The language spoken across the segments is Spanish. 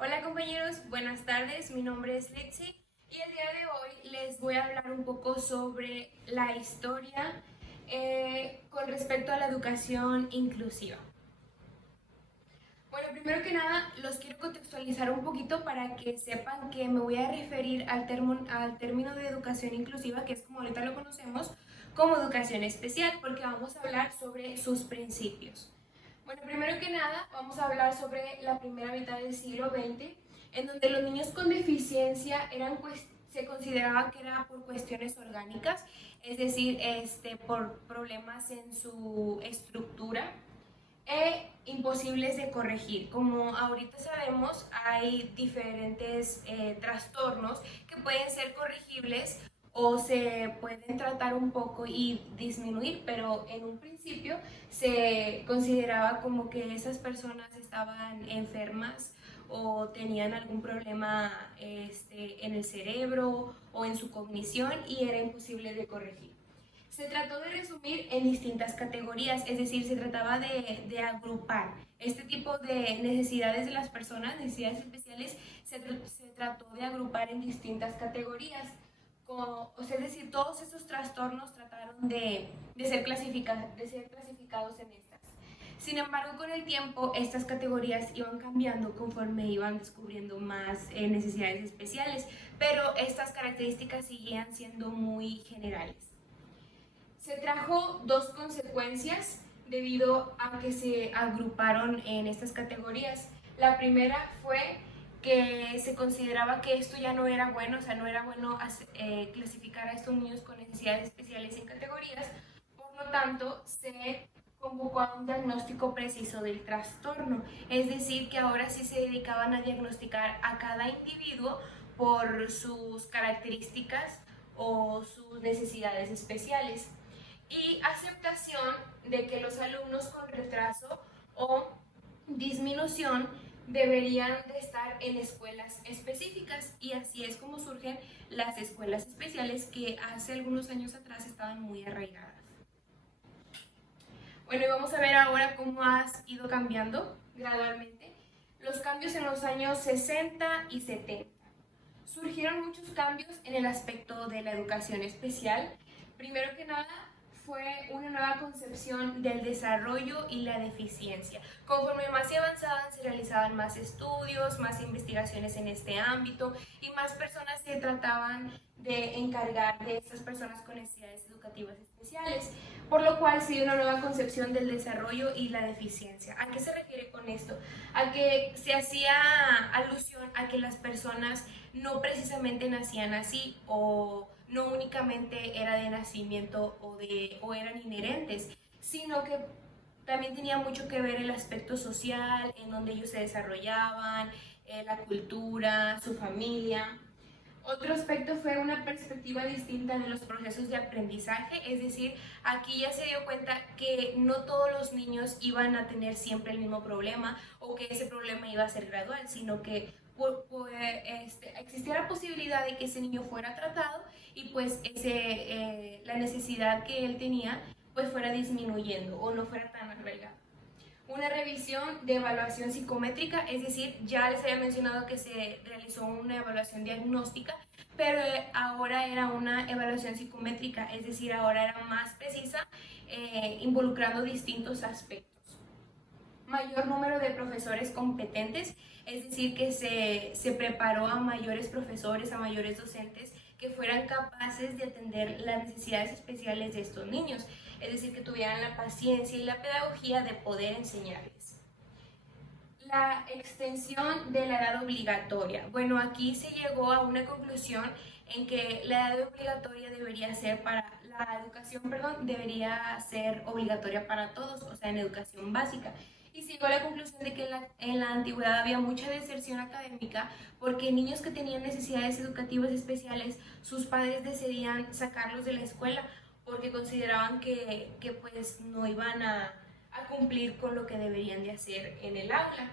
Hola compañeros, buenas tardes, mi nombre es Lexi y el día de hoy les voy a hablar un poco sobre la historia con respecto a la educación inclusiva. Bueno, primero que nada los quiero contextualizar un poquito para que sepan que me voy a referir al término de educación inclusiva, que es como ahorita lo conocemos, como educación especial, porque vamos a hablar sobre sus principios. Bueno, primero que nada, vamos a hablar sobre la primera mitad del siglo XX, en donde los niños con deficiencia se consideraba que era por cuestiones orgánicas, es decir, por problemas en su estructura imposibles de corregir. Como ahorita sabemos, hay diferentes trastornos que pueden ser corregibles o se pueden tratar un poco y disminuir, pero en un principio se consideraba como que esas personas estaban enfermas o tenían algún problema en el cerebro o en su cognición y era imposible de corregir. Se trató de resumir en distintas categorías, es decir, se trataba de agrupar este tipo de necesidades de las personas, necesidades especiales, se trató de agrupar en distintas categorías. O sea, es decir, todos esos trastornos trataron de ser clasificados en estas. Sin embargo, con el tiempo, estas categorías iban cambiando conforme iban descubriendo más necesidades especiales, pero estas características seguían siendo muy generales. Se trajo dos consecuencias debido a que se agruparon en estas categorías. La primera fue que se consideraba que esto ya no era bueno, o sea, no era bueno clasificar a estos niños con necesidades especiales en categorías, por lo tanto se convocó a un diagnóstico preciso del trastorno, es decir, que ahora sí se dedicaban a diagnosticar a cada individuo por sus características o sus necesidades especiales y aceptación de que los alumnos con retraso o disminución deberían de estar en escuelas específicas y así es como surgen las escuelas especiales que hace algunos años atrás estaban muy arraigadas. Bueno, y vamos a ver ahora cómo has ido cambiando gradualmente. Los cambios en los años 60 y 70. Surgieron muchos cambios en el aspecto de la educación especial. Primero que nada, fue una nueva concepción del desarrollo y la deficiencia. Conforme más se avanzaban, se realizaban más estudios, más investigaciones en este ámbito y más personas se trataban de encargar de estas personas con necesidades educativas especiales, por lo cual se dio una nueva concepción del desarrollo y la deficiencia. ¿A qué se refiere con esto? A que se hacía alusión a que las personas no precisamente nacían así o no únicamente era de nacimiento o eran inherentes, sino que también tenía mucho que ver el aspecto social, en donde ellos se desarrollaban, la cultura, su familia. Otro aspecto fue una perspectiva distinta de los procesos de aprendizaje, es decir, aquí ya se dio cuenta que no todos los niños iban a tener siempre el mismo problema o que ese problema iba a ser gradual, sino que existía la posibilidad de que ese niño fuera tratado y pues la necesidad que él tenía pues fuera disminuyendo o no fuera tan arraigada. Una revisión de evaluación psicométrica, es decir, ya les había mencionado que se realizó una evaluación diagnóstica, pero ahora era una evaluación psicométrica, es decir, ahora era más precisa, involucrando distintos aspectos. Mayor número de profesores competentes, es decir, que se preparó a mayores profesores, a mayores docentes que fueran capaces de atender las necesidades especiales de estos niños, es decir, que tuvieran la paciencia y la pedagogía de poder enseñarles. La extensión de la edad obligatoria. Bueno, aquí se llegó a una conclusión en que la edad obligatoria debería ser la educación, perdón, debería ser obligatoria para todos, o sea, en educación básica. Y se llegó a la conclusión de que en la antigüedad había mucha deserción académica porque niños que tenían necesidades educativas especiales, sus padres decidían sacarlos de la escuela porque consideraban que pues no iban a cumplir con lo que deberían de hacer en el aula.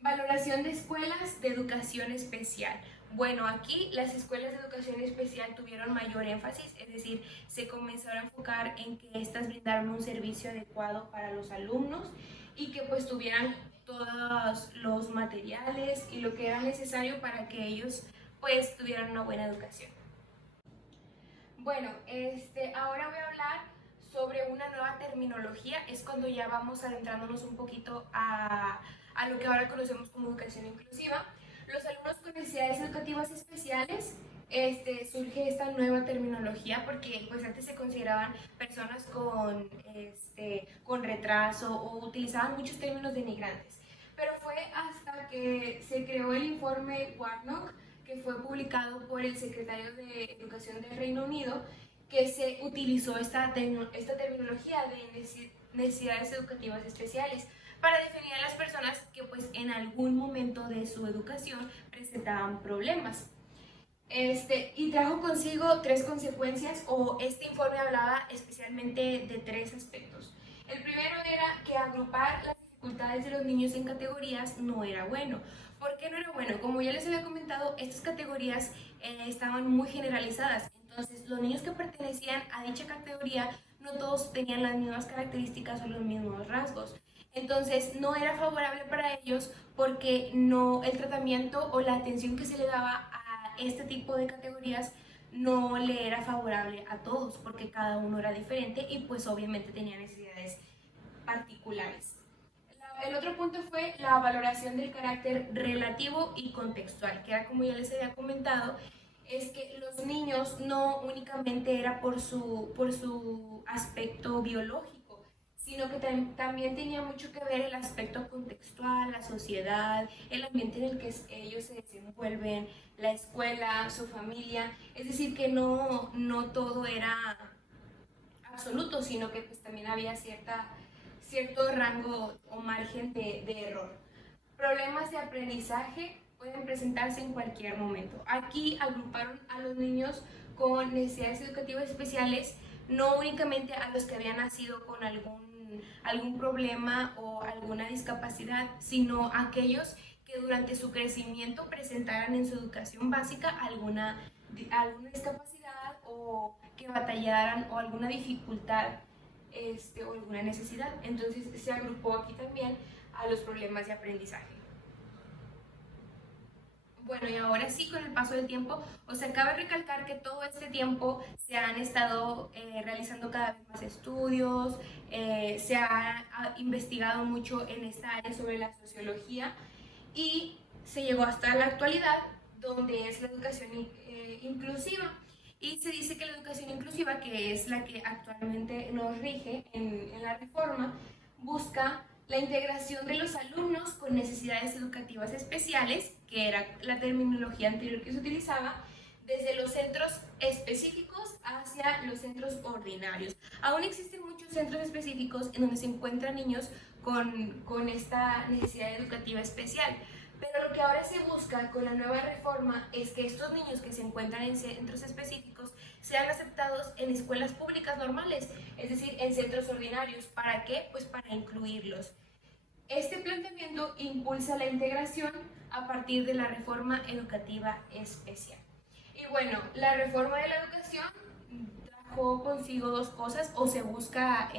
Valoración de escuelas de educación especial. Bueno, aquí las escuelas de educación especial tuvieron mayor énfasis, es decir, se comenzaron a enfocar en que éstas brindaran un servicio adecuado para los alumnos y que pues tuvieran todos los materiales y lo que era necesario para que ellos pues tuvieran una buena educación. Bueno, ahora voy a hablar sobre una nueva terminología. Es cuando ya vamos adentrándonos un poquito a lo que ahora conocemos como educación inclusiva. Los alumnos con necesidades educativas especiales, surge esta nueva terminología porque pues antes se consideraban personas con retraso o utilizaban muchos términos denigrantes. Pero fue hasta que se creó el informe Warnock, que fue publicado por el secretario de Educación del Reino Unido, que se utilizó esta terminología de necesidades educativas especiales para definir a las personas que pues en algún momento de su educación presentaban problemas. Y trajo consigo 3 consecuencias, o este informe hablaba especialmente de 3 aspectos. El primero era que agrupar las dificultades de los niños en categorías no era bueno. ¿Por qué no era bueno? Como ya les había comentado, estas categorías estaban muy generalizadas. Entonces, los niños que pertenecían a dicha categoría no todos tenían las mismas características o los mismos rasgos. Entonces, no era favorable para ellos porque el tratamiento o la atención que se le daba a este tipo de categorías no le era favorable a todos, porque cada uno era diferente y pues obviamente tenía necesidades particulares. El otro punto fue la valoración del carácter relativo y contextual, que era, como ya les había comentado, es que los niños no únicamente era por su aspecto biológico, sino que también tenía mucho que ver el aspecto contextual, la sociedad, el ambiente en el que ellos se desenvuelven, la escuela, su familia. Es decir, que no todo era absoluto, sino que pues también había cierto rango o margen de error. Problemas de aprendizaje pueden presentarse en cualquier momento. Aquí agruparon a los niños con necesidades educativas especiales, no únicamente a los que habían nacido con algún problema o alguna discapacidad, sino a aquellos que durante su crecimiento presentaran en su educación básica alguna discapacidad o que batallaran o alguna dificultad o alguna necesidad. Entonces se agrupó aquí también a los problemas de aprendizaje. Bueno, y ahora sí, con el paso del tiempo, cabe recalcar que todo este tiempo se han estado realizando cada vez más estudios, se ha investigado mucho en esta área sobre la sociología y se llegó hasta la actualidad, donde es la educación inclusiva. Y se dice que la educación inclusiva, que es la que actualmente nos rige en la reforma, busca la integración de los alumnos con necesidades educativas especiales, que era la terminología anterior que se utilizaba, desde los centros específicos hacia los centros ordinarios. Aún existen muchos centros específicos en donde se encuentran niños con esta necesidad educativa especial. Pero lo que ahora se busca con la nueva reforma es que estos niños que se encuentran en centros específicos sean aceptados en escuelas públicas normales, es decir, en centros ordinarios. ¿Para qué? Pues para incluirlos. Este planteamiento impulsa la integración a partir de la reforma educativa especial. Y bueno, la reforma de la educación trajo consigo 2 cosas, o se busca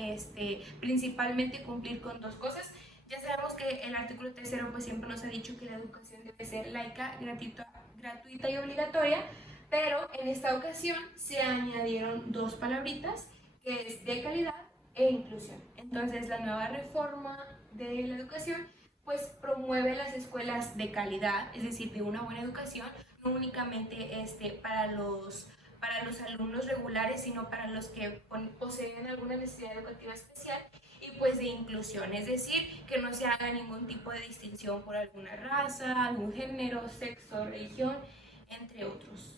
principalmente cumplir con 2 cosas. Ya sabemos que el artículo 3 pues siempre nos ha dicho que la educación debe ser laica, gratuita y obligatoria, pero en esta ocasión se añadieron 2 palabritas, que es de calidad e inclusión. Entonces la nueva reforma de la educación pues promueve las escuelas de calidad, es decir, de una buena educación, no únicamente para los alumnos regulares, sino para los que poseen alguna necesidad educativa especial, y pues de inclusión, es decir, que no se haga ningún tipo de distinción por alguna raza, algún género, sexo, religión, entre otros.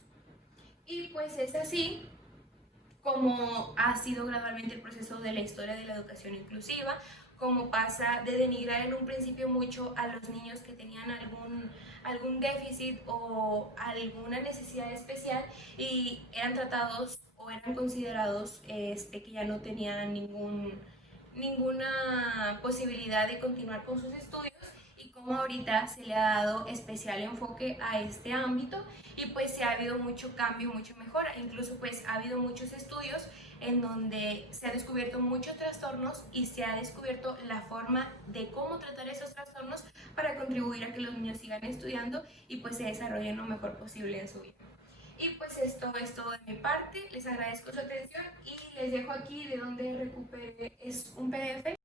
Y pues es así como ha sido gradualmente el proceso de la historia de la educación inclusiva, como pasa de denigrar en un principio mucho a los niños que tenían algún déficit o alguna necesidad especial y eran tratados o eran considerados que ya no tenían ninguna posibilidad de continuar con sus estudios, y como ahorita se le ha dado especial enfoque a este ámbito y pues se ha habido mucho cambio, mucha mejora. Incluso pues ha habido muchos estudios en donde se han descubierto muchos trastornos y se ha descubierto la forma de cómo tratar esos trastornos para contribuir a que los niños sigan estudiando y pues se desarrollen lo mejor posible en su vida. Y pues esto es todo de mi parte, les agradezco su atención y les dejo aquí de donde recuperé, es un PDF